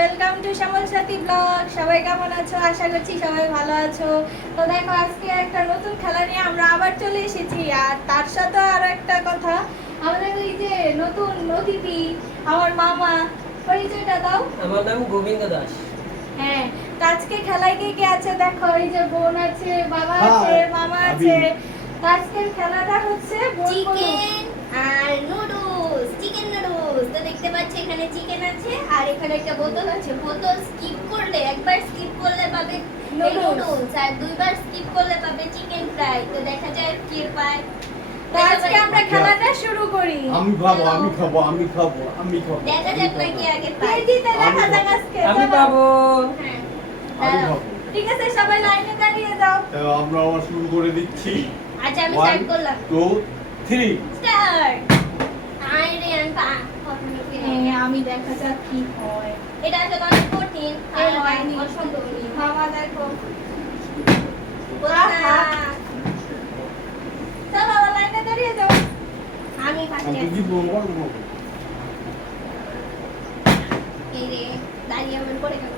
Welcome to Shyamal Sathi blog. সবাই কেমন আছো? আশা করছি সবাই ভালো আছো। তো দেখো আজকে একটা নতুন খেলা নিয়ে আমরা আবার চলে এসেছি, আর তার সাথে আরো একটা কথা, আমাদের এই যে নতুন অতিথি আমার মামা, পরিচয়টা দাও। আমার নাম গোবিন্দ দাস। হ্যাঁ, তো আজকে খেলায় কে কে আছে দেখো, এই যে বোন আছে, বাবা আছে, মামা আছে। তো আজকের খেলাটা হচ্ছে চিকেন আর নুডলস, চিকেন নুডলস। তো দেখতে পাচ্ছি এখানে চিকেন আছে আর এখানে একটা বোতল আছে। বোতল স্কিপ করলে, একবার স্কিপ করলে পাবে নুডলস আর দুইবার স্কিপ করলে পাবে চিকেন ফ্রাই। তো দেখা যায় কে পায়। তো আজকে আমরা খেলাটা শুরু করি। আমি খাবো। দেখা যাক না কে আগে কে পায়। জিতে দেখা যাক আজকে। আমি চলো। পাবো। হ্যাঁ, আমি দাঁড়াও। খাবো। ঠিক আছে, সবাই লাইনে দাঁড়িয়ে যাও। তো আমরা আবার শুরু করে দিচ্ছি। আচ্ছা আমি স্টার্ট করলাম। 1 2 3 স্টার্ট। আইরিয়ান পা। আমি দেখা যাক কি হয়। এটা আসলে অনেক কঠিন আর হয়নি। পছন্দ করি। মামা দেখো। আহা। চলো আবার লাইনে দাঁড়িয়ে যাও। আমি ফার্স্টে আমি কি বলবো? এই রে দাঁড়িয়ে আমার পড়ে গেল।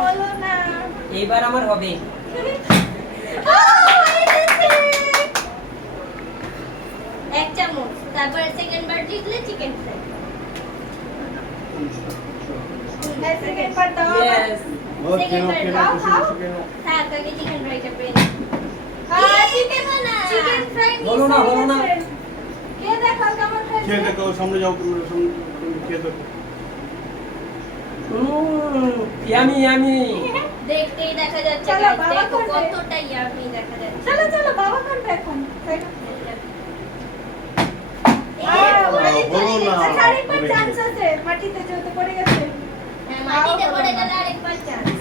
হলো না। এইবার আমার হবে। এক চামচ, তারপরে সেকেন্ড বার জিতলে চিকেন ফ্রাই। সেকেন্ড পার্ট দাও। ইয়েস। ওকে Second ওকে round, খাও, খাও। থাক আগে চিকেন ফ্রাইটা পেয়ে চিকেন না চিকেন ফ্রাই হলো না, হলো না। কে দেখো কেমন খেয়ে হয়েছে? দেখো, সামনে যাও, সামনে খেয়ে দেখো। Yummy yummy. দেখতেই দেখা যাচ্ছে চলো, guys, বাবা দেখো করবে। কতটা ইয়ামি দেখা যাচ্ছে। চলো চলো বাবা করবে এখন। হলো না। আচ্ছা আরেকবার চান্স আছে, মাটিতে যেহেতু পড়ে গেছে। হ্যাঁ, মাটিতে পড়ে গেলে আরেকবার চান্স।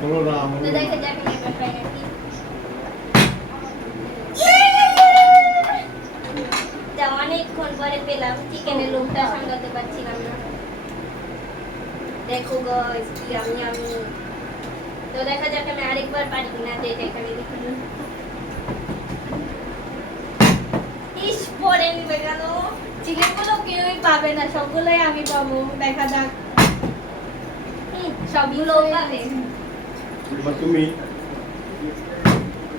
হলো না। তো দেখা যাক এবার ট্রাই নাকি। যা অনেকক্ষণ পরে পেলাম, চিকেনের লোভটা সামলাতে পারছিলাম না। দেখো গাইস কি আমি তো দেখা যাক আমি আরেকবার পারি কিনা। যেটা এখানে দেখি ইস পরে নিবে গেল। চিকেন গুলো কেউই পাবে না, সবগুলোই আমি পাবো। দেখা যাক। সবগুলো পাবে। এবার তুমি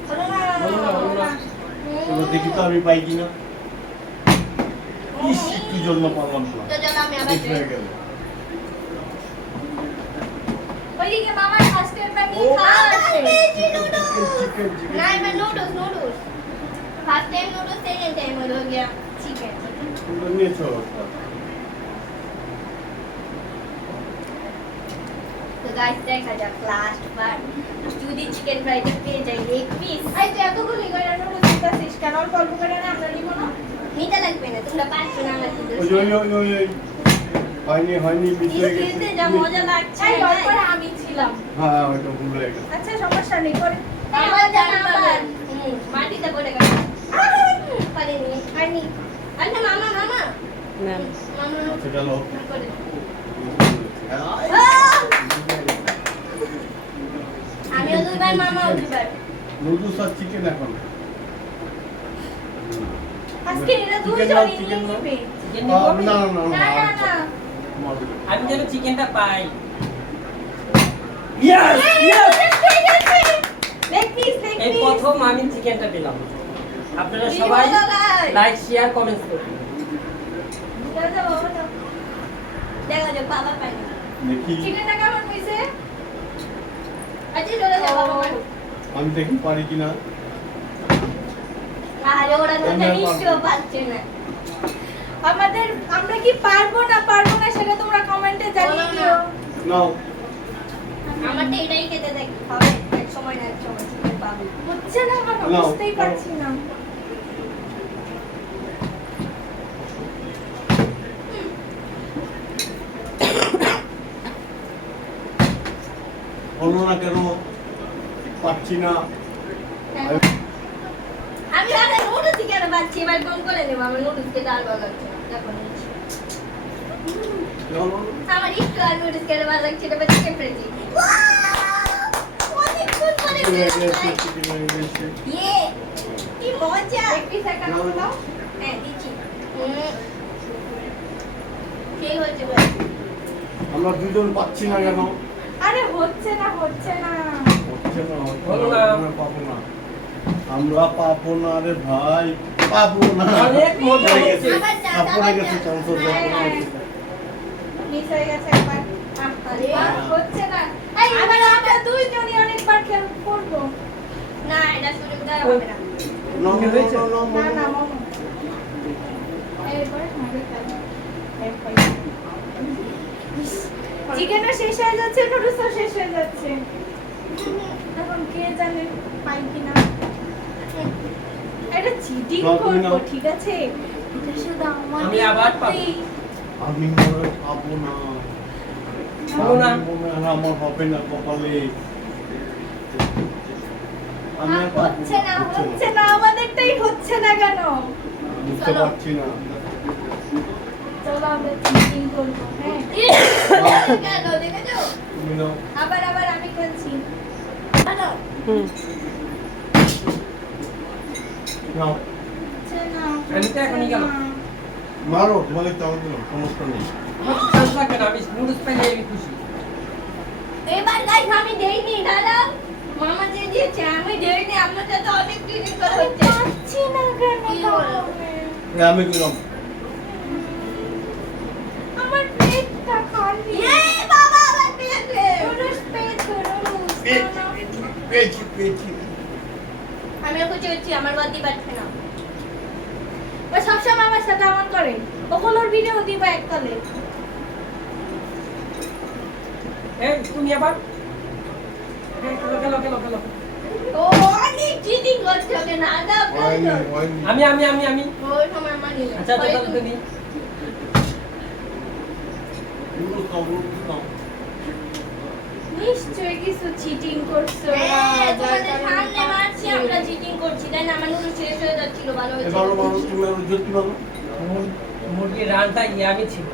হলো না। হলো না। চলো দেখি তো আমি পাই কিনা। ইস, একটু জন্য পারলাম না। তো চলো আমি আবার ঠিক হয়ে গেল। ওইদিকে মামার ফার্স্টের প্যানি খাওয়া আছে। চিকেন না এবার noodles first time noodles, second time হলো গিয়া চিকেন। তোমরা নিয়েছো। তো গাইস দেখা যাক লাস্ট বার যদি চিকেন ফ্রাইটা পেয়ে যাই এক পিস। এই যে এতগুলি করে নুডলস দিতেছিস কেন? অল্প অল্প করে না, আমরা নিব না। মিঠা লাগবে না, তোমরা পারছো না আমার দিতে। ওই হয়নি মিস হয়ে গেছে। দিতে যা মজা লাগছে। এই অল্পরে আমি ছিলাম। হ্যাঁ, ওইটা ভুল হয়ে গেছে। আচ্ছা সমস্যা নেই, করে আমার জানা আবার মাটিতে পড়ে গেল। পারিনি। আইনি। আচ্ছা মামা না। মামা আচ্ছা, গেল। করে। আহ! আমিও দুইবার, মামাও দুইবার। নুডলস আর চিকেন এখন। আজকে এরা চিকেন দুইজনই নাও, নিয়ে চিকেন নাও। নিবে। চিকেন নিবো আমি? না না না না। আমি যেন চিকেনটা পাই। Yes yes. লেগ পিস এই প্রথম আমি চিকেনটা পেলাম। আপনারা সবাই লাইক শেয়ার কমেন্টস করুন। দেখা যাক বাবা পাই না। দেখি চিকেনটা কেমন হয়েছে? আচ্ছা চলে যাও বাবা পাই। আমি দেখি পারি কিনা। আরে ওরা তো নিশ্চয় পাচ্ছে না। আমরা কি পারবো না সেটা তোমরা কমেন্টে জানিয়ে বলো না। দিও। নাও। আমারটা এটাই খেতে দেখ হবে এক সময় না এক সময় চিকেন পাবো। হচ্ছে না কেন? নাও। বুঝতেই পারছি না। হলো না কেন? পাচ্ছি না। আমি আরে নুডলস কেন বাচ্চি এবার কম করে নেব। আমার নুডলস কে ডাল ভালো লাগছে না। দেখো নিচ্ছি। হলো না। আমার একটু আর নুডলস কে ভালো লাগছে এটা চিকেন ফ্রাই। অনেকক্ষণ পরে চিকেন হয়ে গেছে, পেলাম। চিকেন হয়ে গেছে। ইয়ে কি মজা। লেগ পিস একটা নাও দাও। হ্যাঁ দিচ্ছি। কে হয়েছে বল। আমরা দুজন পাচ্ছি না কেন? আরে হচ্ছে না হচ্ছে না, বলো না। আমরা পাবো না। আমরা পাবো না রে ভাই, পাবো না। অনেক মজা পড়ে গেছে, আবার যা, পড়ে আবার গেছে যা। চান্স মিস হয়ে গেছে একবার আরে। হচ্ছে না এই এবার আমরা দুইজনই অনেকবার খেল করবো না এটা সুযোগ দেওয়া হবে না। না না না মামা এইবার হবে খেলা চিকেনও শেষ হয়ে যাচ্ছে নুডলসও শেষ হয়ে যাচ্ছে এখন কে জানে পাই কিনা এটা চিটিং না, তুমি করবো নাও। ঠিক আছে এটা শুধু আমাদের আমি আবার পাবো। মধ্যেই। আমি মনে পাবো না। পাবো না। আমি মনে হয় আমার হবে না কপালে। আমি আর পাবো হচ্ছে না হচ্ছে হচ্ছে না আমাদেরটাই হচ্ছে না কেন বুঝতে চলো। পারছি না। চলো আমরা চিটিং করবো হ্যাঁ কেন দেখেছো? তুমি নাও। আবার আবার আমি খেলছি হ্যালো। নাও। হচ্ছে না আমি তো এখনই গেলাম। মারো, তোমাদের চাল দিলাম, সমস্যা নেই। আমার চান্স লাগবে না, আমি নুডলস পাইলে আমি খুশি। এবার গাইস আমি দেইনি দাদা, মামা যে দিয়েছে আমি দেইনি, আমার সাথে অনেক চিটিং করা হচ্ছে। পাচ্ছি না কেন কি হলো? না, আমি দিলাম। আমার পেটটা খালি এ বাবা আবার পেয়েছে। নুডলস পেয়েছো নুডলস পেয়েছি। আমি খুশি হচ্ছি, আমার বাদ দিয়ে পারছে না। ও সবসময় আমার সাথে এমন করে ওগুলোর ভিডিও দিবা এককালে এই তুমি আবার এই, খেলো। ও অনেক চিটিং করছে ওকে না দাও হয়নি, হয়নি। আমি ওই সময় মানি না। আচ্ছা পরে তো তুমি নুডলস খাও, নুডলস খাও। নিশ্চয়ই কিছু চিটিং করছো হ্যাঁ, তোমাদের সামনে মারছি আমরা চিটিং করছি, তাই না? আমার নুডলস শেষ হয়ে যাচ্ছিল, ভালো হয়েছে। এবারও মারো, তুমি আরো জলদি মারো। মুরগির রানটা ইয়ামি ছিল।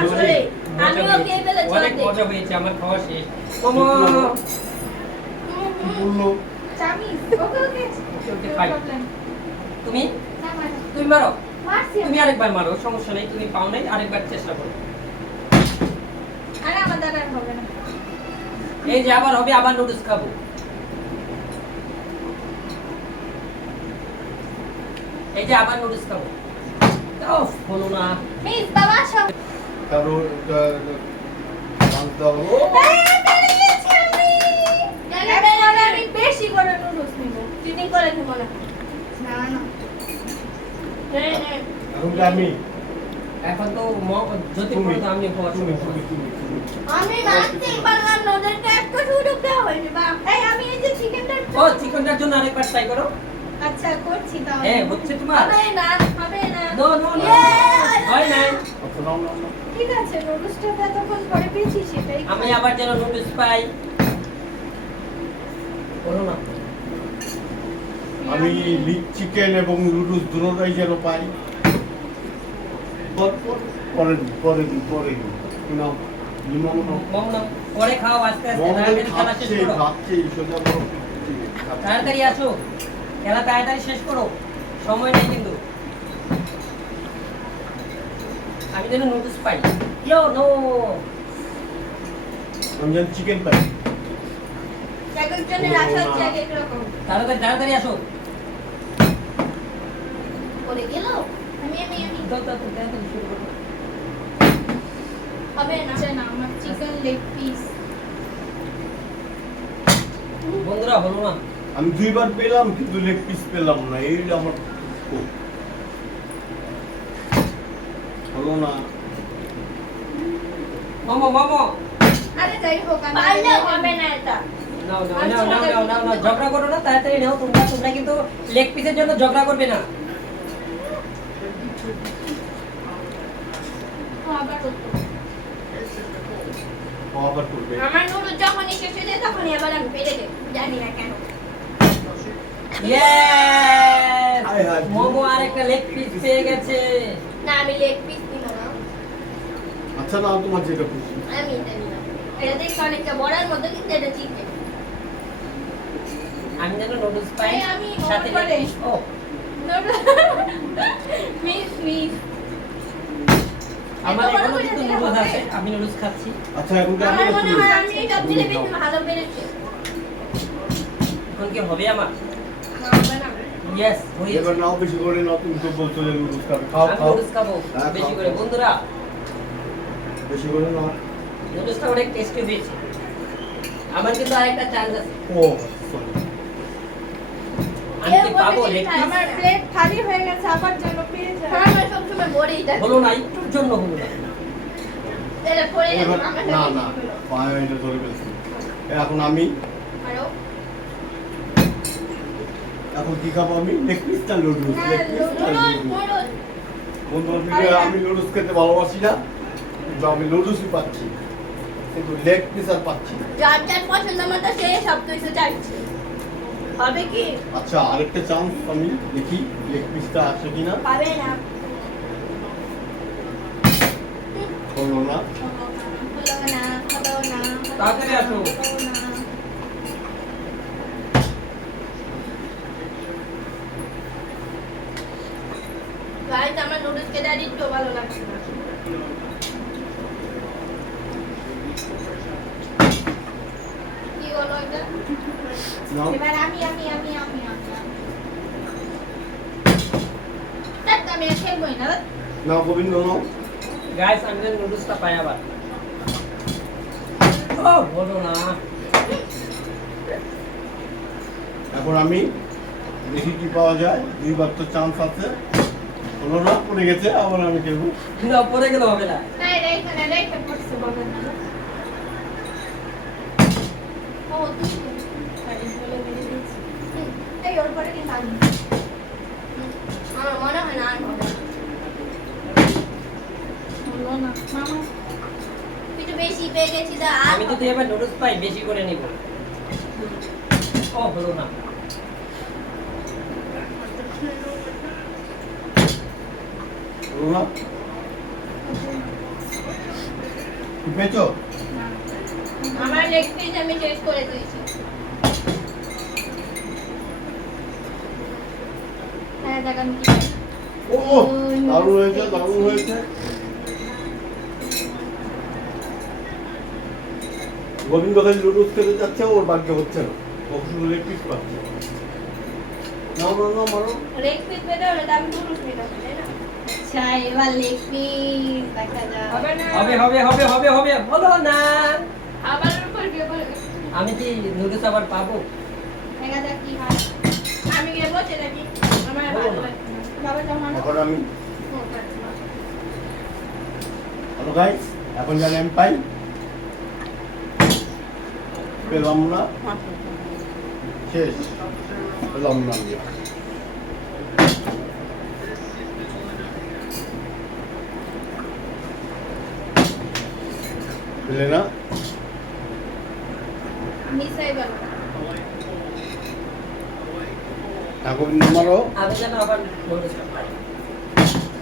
আসলে মজা আমিও হয়েছে। খেয়ে ফেলেছি অনেক অর্ধেক। মজা হয়েছে, আমার খাওয়া শেষ। মামা কি বললো? চামিস ওকে ওকে ওকে, খাই। তুমি না মানে তুমি মারো, মারছি তুমি আরেকবার মারো, সমস্যা নেই, তুমি পাও নাই, আরেকবার চেষ্টা করো। আরে আমার দ্বারা আর হবে না এই যে আবার হবে, আবার নুডলস খাবো। এই যে আবার নুডলস খাবো। উফ, হলো না। মিস বাবা সব কারো চান্স দাও। পেরে গেছি আমি এখন আমি বেশি করে নুডলস নিব চিটিং করেছি মনে হয়। না না নে, নে। এখন কি আমি? এখন তো যদি তুমি, পড়তো আমি খাওয়ার তুমি, সময় তুমি। আমি মারতেই পারলাম না, ওদেরকে একটা সুযোগ দেওয়া হয়নি বা। এই আমি এই যে চিকেনটা ও চিকেনটার জন্য আরেকবার ট্রাই করো। আচ্ছা করছি তাহলে হ্যাঁ, হচ্ছে তোমার? হবে না, হবে না। নো হয় নাই। আচ্ছা, নাও, নাও, নাও। ঠিক আছে নুডলসটা ততক্ষণ পরে পেয়েছি সেটাই আমি আবার যেন নুডলস পাই। বলো না। আমি চিকেন এবং নুডলস দুটোটাই যেন পাই। পরে দিন। নাও, লিমন নাও। মম না, পরে খাও, আস্তে আস্তে, মম তাড়াতাড়ি খেলা শেষ করো। খাচ্ছে, সোজা বড় খাচ্ছে। তাড়াতাড়ি আসো, খেলা তাড়াতাড়ি শেষ করো, সময় নেই কিন্তু। আমি যেন নুডলস পাই। নো আমি যেন চিকেন পাই। এক একজনের আশা হচ্ছে এক এক রকম। তাড়াতাড়ি আসো। পড়ে গেল। আমি দাও, তাড়াতাড়ি শুরু করো। হবে না। আচ্ছা না আমার চিকেন লেগ পিস বন্ধুরা, হলো না। আমি দুইবার পেলাম কিন্তু লেগ পিস পেলাম না, এই আমার খুব। হলো না। মামা আরে যাই হোক আমি পারলেও হবে না এটা। নাও, ঝগড়া করো না, তাড়াতাড়ি নাও। তোমরা কিন্তু লেগ পিসের জন্য ঝগড়া করবে না। আবার করতে আবার করবে। আমার নুডলস যখনই শেষ হয়ে যায় তখনই আবার আমি পেরে যাই, জানি না কেন। ইয়েস! হায় হায়। মোমো আরেকটা লেগ পিস পেয়ে গেছে। না আমি লেগ পিস নিব না, আচ্ছা, নাও তোমার যেটা খুশি। আমি এটা নিলাম। এটা দেখতে অনেকটা বড়ার মতো, কিন্তু এটা চিকেন। আমি যেন নুডলস পাই, এই আমি সাথে ওপরে। Leg piece. ও মিস আমার এখনো কিন্তু নুডলস আছে, আমি নুডলস খাচ্ছি। আচ্ছা এখন কি আমার আমি মনে হয় আমি সবচেয়ে বেশি ভালো পেরেছি। এখন কি হবে আমার? হবে না। ইয়েস, হয়েছে। এবার নাও বেশি করে নাও, তুমি তো বলছো যে নুডলস খাবে, খাও আমি খাও নুডলস খাবো হ্যাঁ, বেশি খাও। করে। বন্ধুরা, বেশি করে নাও। নুডলসটা অনেক টেস্টি হয়েছে। আমার কিন্তু আরেকটা চান্স আছে। ও sorry। আমি কি পাবো লেগ পিস? আমার প্লেট খালি হয়ে গেছে, আবার যেন পেয়ে যায়। আমার সবসময় বড়েই থাকে। হলো না, একটুর জন্য হলো না। এটা পড়ে গেল, এবার আমার না সাথে না বেশি হলো। পায়ে এটা ধরে ফেলছি। এখন আমি আরো? এখন কি খাবো আমি? লেগ পিসটা নুডলস, হ্যাঁ, লেগ পিসটা নুডলস, নুডলস। নুডলস। বন্ধুরা ভিডিও আমি নুডলস খেতে ভালোবাসি না, কিন্তু আমি নুডলসই পাচ্ছি, কিন্তু লেগ পিস আর পাচ্ছি না। যার যার পছন্দ মতো সে সব কিছু চাইছে। হবে কি? আচ্ছা আরেকটা চান্স আমি দেখি লেগ পিসটা আসে কিনা। পাবে না। হলো না। হলো না, হলো না। তাড়াতাড়ি আসো। হলো না। Guys, আমার নুডলস খেতে আর একটু ভালো লাগছে না। কি হলো এটা? নাও এবার আমি। দেখ, আমি আর খেলবোই না। নাও গোবিন্দ নাও। গাইস, আমি যেন নুডলসটা পাই আবার। ও হলো না। এখন আমি দেখি কি পাওয়া যায়, দুইবার তো চান্স আছে। হলো না, পড়ে গেছে, আবার আমি খেলবো। না, পরে গেলে হবে না। এই রে, এখানে রেখে পড়ছে বাবা না। ও তুই বলে দিয়েছি। এই ওর পরে কিন্তু আমি। আমার মনে হয় না আর হবে না। হলো না মামা। একটু বেশি পেয়ে গেছি তো আর আমি যদি এবার নুডলস পাই বেশি করে নিব। ও হলো না। হলো না, কি পেয়েছো? আমার লেগ পিস আমি শেষ করে দিয়েছি। হ্যাঁ, দেখ আমি কি পাই। ও দারুণ হয়েছে, দারুণ হয়েছে। গোবিন্দ খালি নুডলস খেতে যাচ্ছে, ওর ভাগ্য হচ্ছে না, ও শুধু লেগ পিস পাচ্ছে। নাও নাও নাও, মারো। লেগ পিস পেতে হলে তো আমি নুডলস পেতাম, তাই না? আচ্ছা এবার লেগ পিস দেখা যাক। হবে না। হবে হবে হবে হবে হবে, হলো না। আবার উপর গিয়ে বলে আমি কি নুডলস আবার পাবো? দেখা যাক কি হয়। আমি গিয়ে বসে থাকি। আমার হলো ভালো না। লাগছে না। বাবা যখন এখন আমি ও, পারছি না। হ্যালো গাইস, এখন জানি আমি পাই, পেলাম না, শেষ, পেলাম না আমি। পেলে না? মিস হয়ে গেল। ঠাকুর মারো। আমি যেন আবার নুডলসটা পাই।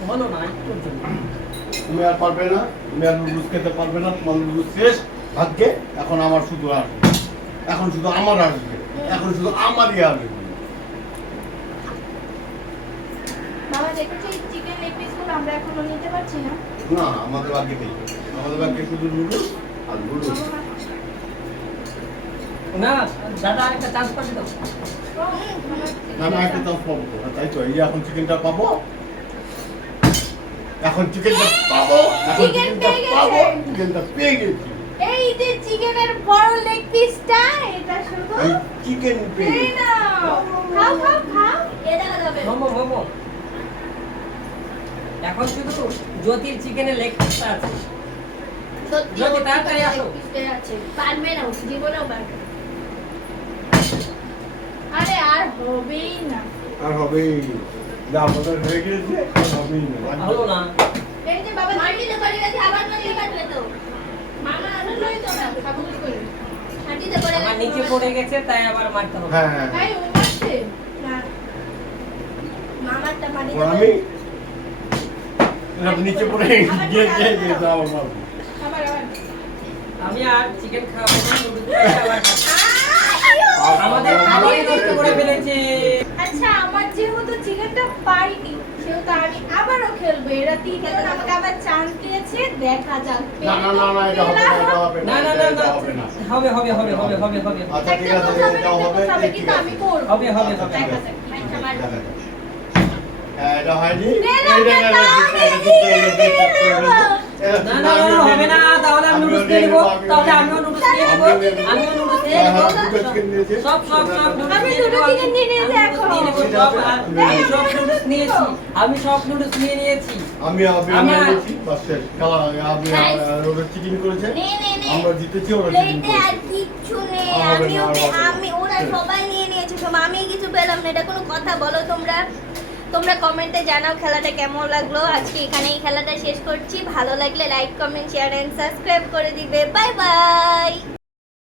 হলো না, একটুর জন্য। তুমি আর পারবে না, তুমি আর নুডলস খেতে পারবে না, তোমার নুডলস শেষ ভাগ্যে। এখন আমার শুধু আসবে, এখন শুধু আমার আসবে, এখন শুধু আমারই আসবে। বাবা দেখেছো এই চিকেন লেগ পিসগুলো আমরা এখনো নিতে পারছি না। না আমাদের ভাগ্যে নেই, আমাদের ভাগ্যে শুধু নুডলস আর নুডলস। না, দাদা আরেকটা চান্স পাচ্ছি তো। না না, একটা চান্স পাবো তো। তাই তো, এই যে এখন চিকেনটা পাবো, এখন চিকেনটা পাবো, এখন Chicken চিকেনটা পেয়ে গেছে। পাবো, চিকেনটা পেয়ে গেছি। এই যে চিকেনের বড় লেগ পিসটা, এটা শুধু আমি চিকেন পেয়ে এই গেছি। নাও। খাও খাও খাও। এ দেখা যাবে। মোমো মোমো। এখন শুধু জ্যোতির চিকেনের লেগ পিসটা আছে। সত্যি যদি ওর তাড়াতাড়ি চিকেন আসো। লেগ পিসটাই আছে। পারবে না, ও জীবনেও পারবে না। আরে আর হবেই না। আর হবেই যা আমাদের হয়ে গেছে, আর হবেই না। হলো না। এই যে বাবা মাটিতে পড়ে গেছে, আবার মাটিতে কাটবে তো। মামা আসলেই তো না, খাবো কি করে? মাটিতে পড়ে আমার গেছে। নিচে পড়ে গেছে, তাই আবার মারতে হবে। হ্যাঁ হ্যাঁ ভাই ও আছে না। মামারটা মাটিতে এখন পড়ে- আমি এটা নিচে পড়ে গিয়ে আমার মারবো। আবার আবার আমি আর চিকেন খাবো না, নুডলস আবার খাবো। আমাদের খাবারই নষ্ট করে ফেলেছে। আচ্ছা আমার যেহেতু চিকেনটা পাইনি যেহেতু আমি আবারও খেলবো, এরা তিনজন আমাকে আবার চান্স দিয়েছে, দেখা যাক না না না না, এটা হবে না, এটা হবে না, না না না এটা না হবে না। হবে হবে হবে হবে হবে হবে আচ্ছা ঠিক একটা আছে, কোথাও এটা হবে, হবে, ঠিক কিন্তু আছে। আমি করবো। হবে হবে হবে দেখা যাক। আচ্ছা, মারো। দেখা যাক। এটা হয়নি। না, এইটা না, না, না, না না না হবে না, তাহলে আমি নুডলস নিয়ে নেবো, তাহলে আমিও নুডলস নিয়ে নেবো, আমিও নুডলস নিয়ে নেবো। সব সব সব নুডলস আমি নিয়ে দুটো নেবো, chicken নিয়ে নিয়েছি আমি এখন। নিয়ে নেবো সব, আমি সব নুডলস নিয়েছি, আমি সব নুডলস নিয়ে নিয়েছি। আমি নিয়েছি, বাস শেষ। খেলা আপনি ওরা চিকেন করেছে, নে, নে, নে। আমরা জিতেছি, ওরা চিকেন প্লেটে আর করেছে। কিচ্ছু নেই, আর হবে না, আর হবে না। আমি ওরা সবাই নিয়ে নিয়েছে সব, আমি কিছু পেলাম না, এটা কোনো কথা বলো তোমরা? তোমরা কমেন্টে জানাও খেলাটা কেমন লাগলো। আজকে এখানেই খেলাটা শেষ করছি। ভালো লাগলে like, comment, share and subscribe করে দিবে। Bye by.